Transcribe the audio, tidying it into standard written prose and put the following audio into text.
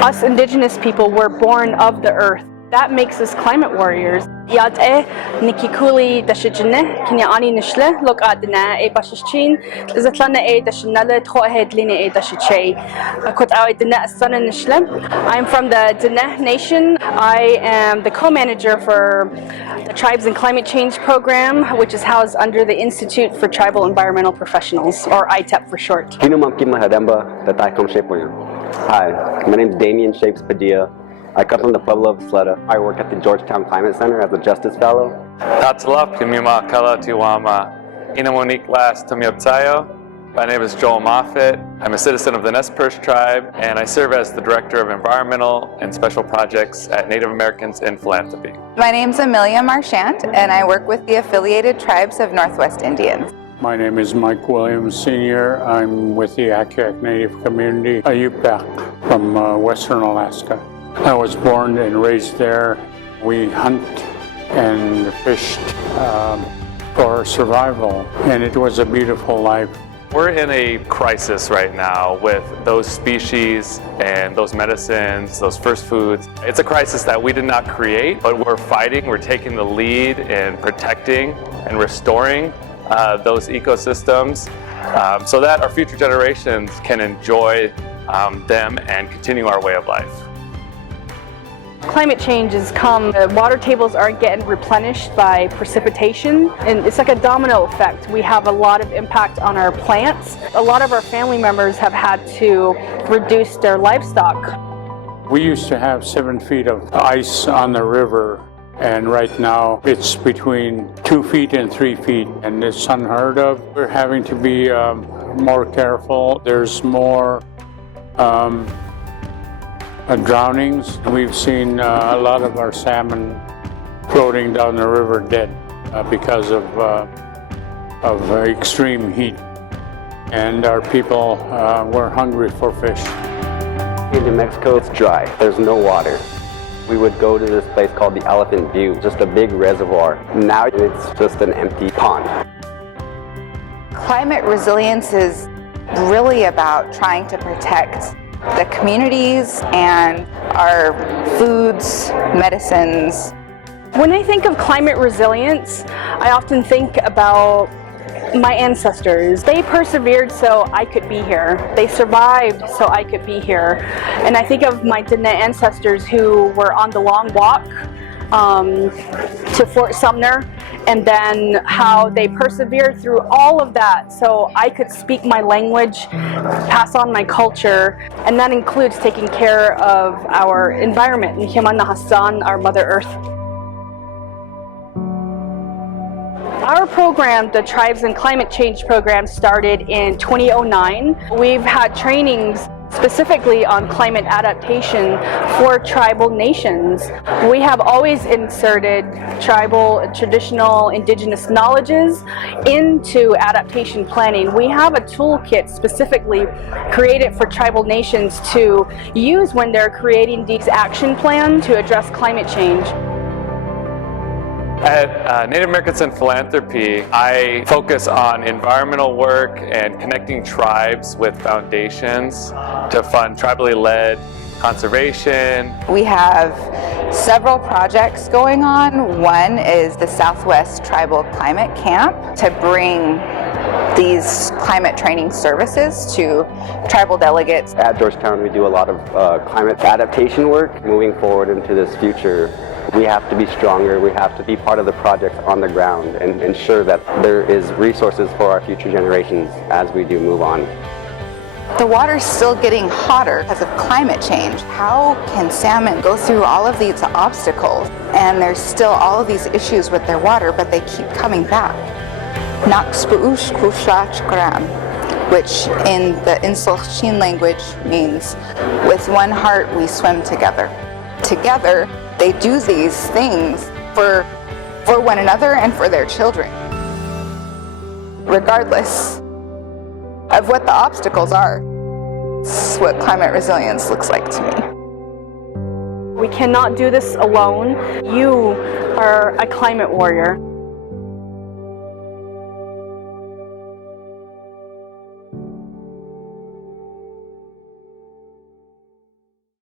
Us Indigenous people were born of the earth. That makes us climate warriors. Yad'e nikikuli dashijne kinyani nishle look adna e bashichin zatlana e dashinale tkhohedline e dashiche akut awi dna sana nishle. I'm from the Dene Nation. I am the co-manager for the Tribes and Climate Change program, which is housed under the Institute for Tribal Environmental Professionals, or ITEP for short. Hi, my name is Damian Shapes Padilla. I come from the Pueblo of Sleta. I work at the Georgetown Climate Center as a Justice Fellow. My name is Joel Moffitt. I'm a citizen of the Nez Perce tribe, and I serve as the Director of Environmental and Special Projects at Native Americans in Philanthropy. My name is Amelia Marchant, and I work with the affiliated tribes of Northwest Indians. My name is Mike Williams Sr. I'm with the Akiak Native Community, Ayupak, from Western Alaska. I was born and raised there. We hunt and fished for survival, and it was a beautiful life. We're in a crisis right now with those species and those medicines, those first foods. It's a crisis that we did not create, but we're fighting. We're taking the lead in protecting and restoring those ecosystems so that our future generations can enjoy them and continue our way of life. Climate change has come. The water tables aren't getting replenished by precipitation, and it's like a domino effect. We have a lot of impact on our plants. A lot of our family members have had to reduce their livestock. We used to have 7 feet of ice on the river, and right now it's between 2 feet and 3 feet, and it's unheard of. We're having to be more careful. There's more drownings. We've seen a lot of our salmon floating down the river dead because of extreme heat, and our people were hungry for fish. In New Mexico, it's dry. There's no water. We would go to this place called the Elephant View, just a big reservoir. Now it's just an empty pond. Climate resilience is really about trying to protect the communities and our foods, medicines. When I think of climate resilience, I often think about my ancestors. They persevered so I could be here. They survived so I could be here. And I think of my Dene ancestors who were on the long walk to Fort Sumner, and then how they persevered through all of that so I could speak my language, pass on my culture, and that includes taking care of our environment, our Mother Earth. Our program, the Tribes and Climate Change program, started in 2009. We've had trainings specifically on climate adaptation for tribal nations. We have always inserted tribal, traditional, indigenous knowledges into adaptation planning. We have a toolkit specifically created for tribal nations to use when they're creating these action plans to address climate change. At Native Americans in Philanthropy, I focus on environmental work and connecting tribes with foundations to fund tribally led conservation. We have several projects going on. One is the Southwest Tribal Climate Camp to bring these climate training services to tribal delegates. At Georgetown, we do a lot of climate adaptation work. Moving forward into this future, we have to be stronger. We have to be part of the project on the ground and ensure that there is resources for our future generations as we do move on. The water's still getting hotter because of climate change. How can salmon go through all of these obstacles and there's still all of these issues with their water, but they keep coming back? Which in the Insulchin language means, with one heart we swim together. Together, they do these things for one another and for their children, regardless of what the obstacles are. This is what climate resilience looks like to me. We cannot do this alone. You are a climate warrior.